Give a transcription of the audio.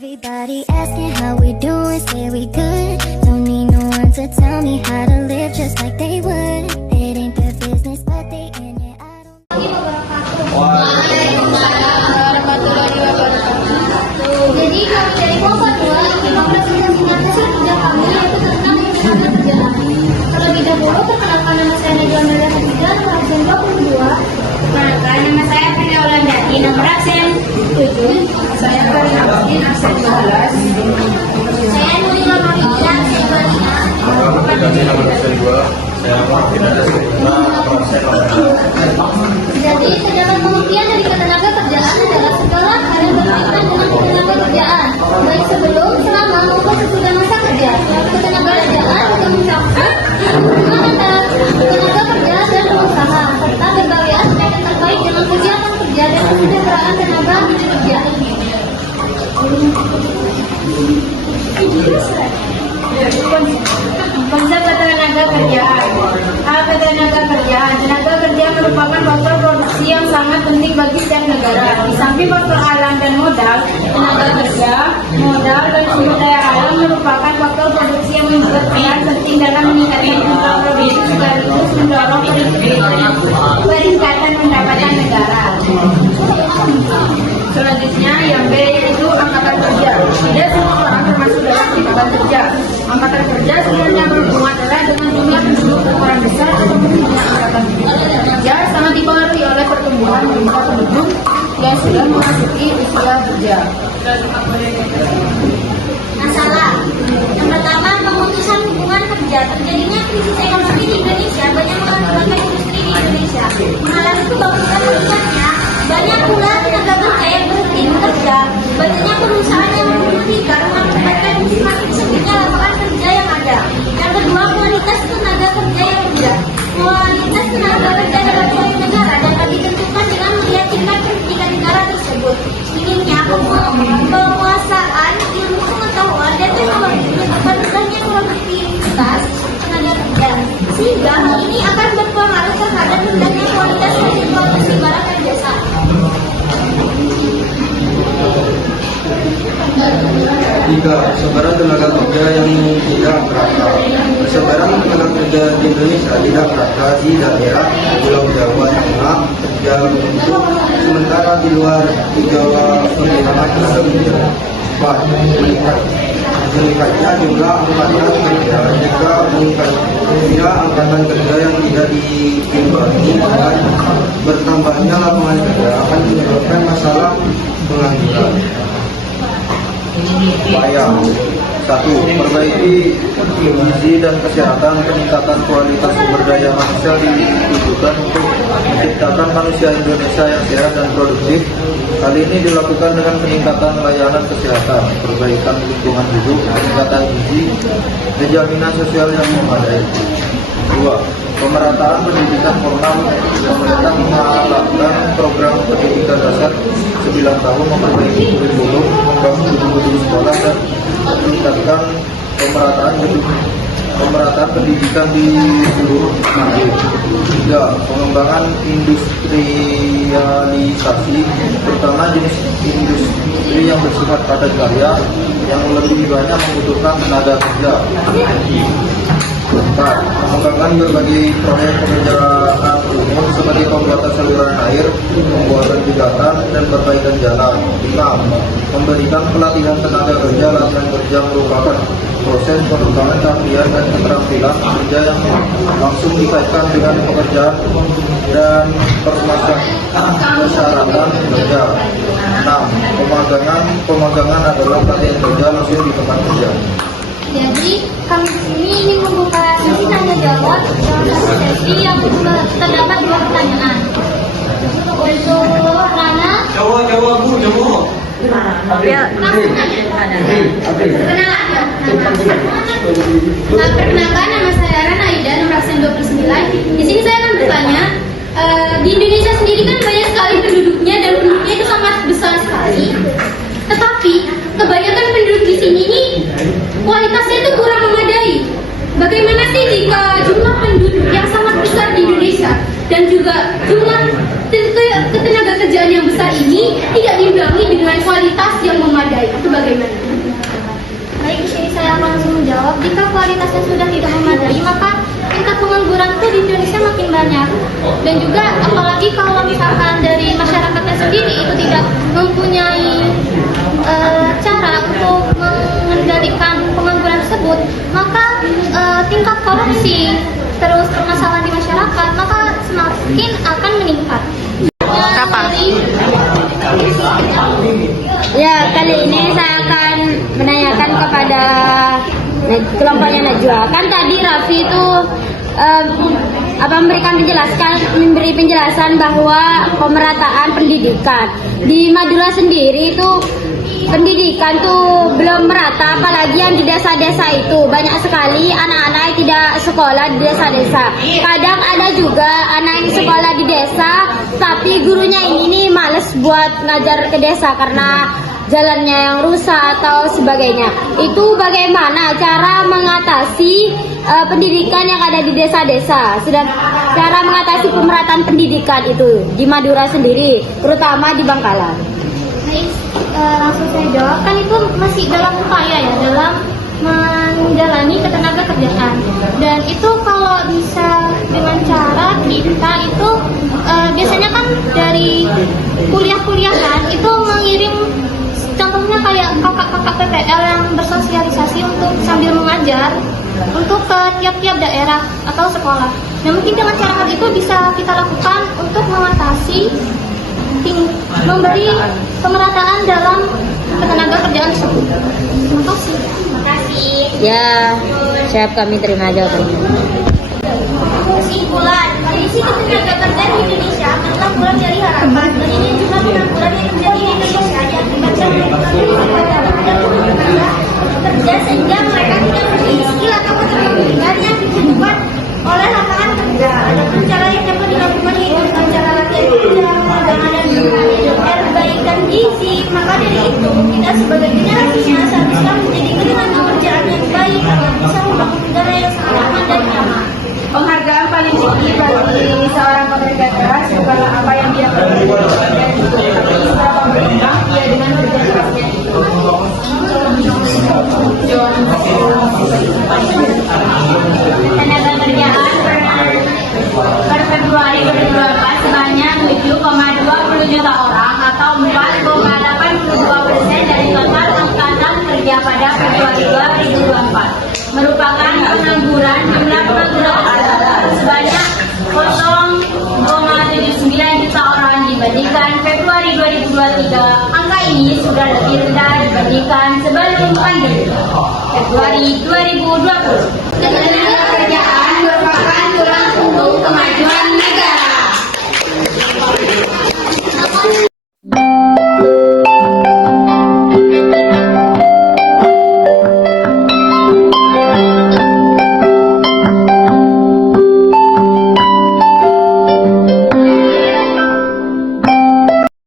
Everybody asking how we doing, say we good. Don't need no one to tell me how to live just like they would. It ain't their business, but they in it. I don't. Jadi kami dari Kelompok 2 memang presentasinya hasil kerja kami yaitu tentang pembinaan kerjaan. Terlebih dahulu perkenalkan nama saya Najwa Melia Hadiza, nomor absen 22. Perkenalkan nama saya Frida Wulandari, nomor absen 7. Saya Karina Abdin, absen 12. Saya Nurila Marija, absen 25. Aplikasi nomor absen 2. Saya Martin absen 5, absen 6. Jadi sedangkan pengertian dari ketenaga kerjaan adalah segala hal yang berkaitan dengan ketenaga kerjaan, baik sebelum, selama maupun sesudah masa kerja. Ketenaga kerjaan juga mencakup hubungan antara tenaga kerja dan pengusaha, serta berbagai aspek yang terkait dengan kegiatan kerja dan kesejahteraan tenaga kerja. Konsep ketenaga kerjaan. Ketenaga kerjaan. Tenaga kerja merupakan faktor produksi yang sangat penting bagi setiap negara. Di samping faktor alam dan modal, tenaga kerja, modal, dan sumber daya alam merupakan faktor produksi yang membuat peran penting dalam meningkatkan jumlah produksi sekaligus mendorong peningkatan pendapatan negara. Selanjutnya yang B yaitu angkatan kerja. Tidak semua orang termasuk dalam angkatan kerja. Angkatan kerja sebenarnya berhubungan erat dengan jumlah penduduk berperan besar dalam jumlah angkatan kerja sangat dipengaruhi oleh pertumbuhan jumlah penduduk yang sudah memasuki usia kerja. Masalah yang pertama, pemutusan hubungan kerja. Terjadinya krisis ekonomi di Indonesia banyak mengakibatkan industri di Indonesia. Mengalami kebangkitan besarnya, banyak pula tenaga kerja yang berhenti bekerja. Banyaknya perusahaan yang membutuhkan mengakibatkan semakin sempitnya lapangan kerja yang ada. Yang kedua, kualitas tenaga kerja yang rendah. Kualitas tenaga kerja dalam suatu negara dapat ditentukan dengan melihat tingkat pendidikan negara tersebut. Minimnya penguasaan ilmu pengetahuan dan teknologi menyebabkan rendahnya produktivitas tenaga kerja, sehingga hal ini akan berpengaruh terhadap rendahnya kualitas hasil produksi barang dan jasa. Tiga, sebaran tenaga kerja yang tidak merata. Sebaran tenaga kerja di Indonesia tidak merata di daerah Pulau Jawa Tengah yang untuk sementara di luar Jawa Tengah tersebut. 4. Meningkatnya jumlah angkatan kerja. Jika meningkatnya angkatan kerja yang tidak diimbangi dengan bertambahnya lapangan kerja akan menyebabkan masalah pengangguran. Upaya 1. Perbaiki gizi dan kesehatan. Peningkatan kualitas sumber daya manusia ditujukan untuk menciptakan manusia Indonesia yang sehat dan produktif. Hal ini dilakukan dengan peningkatan layanan kesehatan, perbaikan lingkungan hidup, peningkatan gizi, dan jaminan sosial yang memadai. 2. Pemerataan pendidikan formal. Pemerintah melakukan program pendidikan dasar 9 tahun, memperbaiki kurikulum, membangun gedung-gedung sekolah, dan meningkatkan pemerataan pendidikan di seluruh negeri. 3. Pengembangan industrialisasi, terutama jenis industri yang bersifat padat karya yang lebih banyak membutuhkan tenaga kerja. 4. Mengembangkan berbagai proyek pekerjaan umum seperti pembuatan saluran air, pembuatan jembatan, dan perbaikan jalan. 5. Memberikan pelatihan tenaga kerja. Latihan kerja merupakan proses pengembangan keahlian dan keterampilan kerja yang langsung dikaitkan dengan pekerjaan dan persyaratan kerja. 6. Pemagangan adalah pelatihan kerja langsung di tempat kerja. Jadi kami di sini ingin membuka sesi tanya jawab dalam sesi yang terdapat 2 pertanyaan. Untuk Rana, perkenalkan nama saya Rana Aida, nomor absen 29. Di sini saya akan bertanya, di Indonesia sendiri kan banyak sekali penduduknya dan penduduknya itu sangat besar sekali. Tetapi kebanyakan penduduk di sini ini kualitasnya itu kurang memadai. Bagaimana sih jika jumlah penduduk yang sangat besar di Indonesia dan juga jumlah ketenaga kerjaan yang besar ini tidak diimbangi dengan kualitas yang memadai, atau bagaimana? kualitasnya sudah tidak memadai, maka tingkat pengangguran itu di Indonesia makin banyak. Dan juga apalagi kalau misalkan dari masyarakatnya sendiri itu tidak mempunyai cara untuk mengendalikan pengangguran tersebut, maka tingkat korupsi terus permasalahan di masyarakat maka semakin akan meningkat. Ya, kali ini saya akan menanyakan kepada kelompoknya Najwa. Kan tadi Raffi itu memberi penjelasan bahwa pemerataan pendidikan di Madura sendiri itu pendidikan tuh belum merata, apalagi yang di desa-desa itu banyak sekali anak-anak yang tidak sekolah di desa-desa. Kadang ada juga anak yang sekolah di desa tapi gurunya ini nih males buat ngajar ke desa karena jalannya yang rusak atau sebagainya. Itu bagaimana cara mengatasi pendidikan yang ada di desa-desa? Sudah cara mengatasi pemerataan pendidikan itu di Madura sendiri, terutama di Bangkalan. Baik, langsung saya jawab. Kan itu masih dalam upaya ya, dalam menjalani ketenaga kerjaan. Dan itu kalau bisa dengan cara kita itu biasanya kan dari kuliah-kuliahan itu mengirim, contohnya kayak kakak-kakak PPL yang bersosialisasi untuk sambil mengajar untuk ke tiap-tiap daerah atau sekolah. Nah, mungkin dengan cara hal itu bisa kita lakukan untuk mengatasi memberi pemerataan dalam ketenaga kerjaan tersebut. Terima kasih. Terima kasih. Ya, siap, kami terima jawabannya. Kesimpulan, kondisi ketenaga kerjaan di Indonesia adalah kurang dari harapan. Dan ini jumlah pengangguran yang terjadi di Indonesia diakibatkan kerja sehingga mereka tidak memiliki skill atau keterampilan yang dibutuhkan oleh lapangan kerja. Adapun cara yang dapat dilakukan yaitu cara latihan kerja, pengembangan dan perbaikan gizi. Maka dari itu kita sebagai generasinya seharusnya menjadi ketenaga kerjaan yang baik agar bisa membangun negara yang sangat aman dan nyaman. Penghargaan paling tinggi bagi seorang pekerja keras adalah apa yang dia perbuat dan seberapa berkembang ia dengan kerja kerasnya itu. Tenaga kerjaan per Februari 2024 sebanyak 7,20 juta orang atau 4,82% dari total angkatan kerja pada Februari 2024. Merupakan pengangguran, jumlah pengangguran sebanyak 0,79 juta orang dibandingkan Februari 2023. Angka ini sudah lebih rendah dibandingkan sebelum pandemi Februari 2020.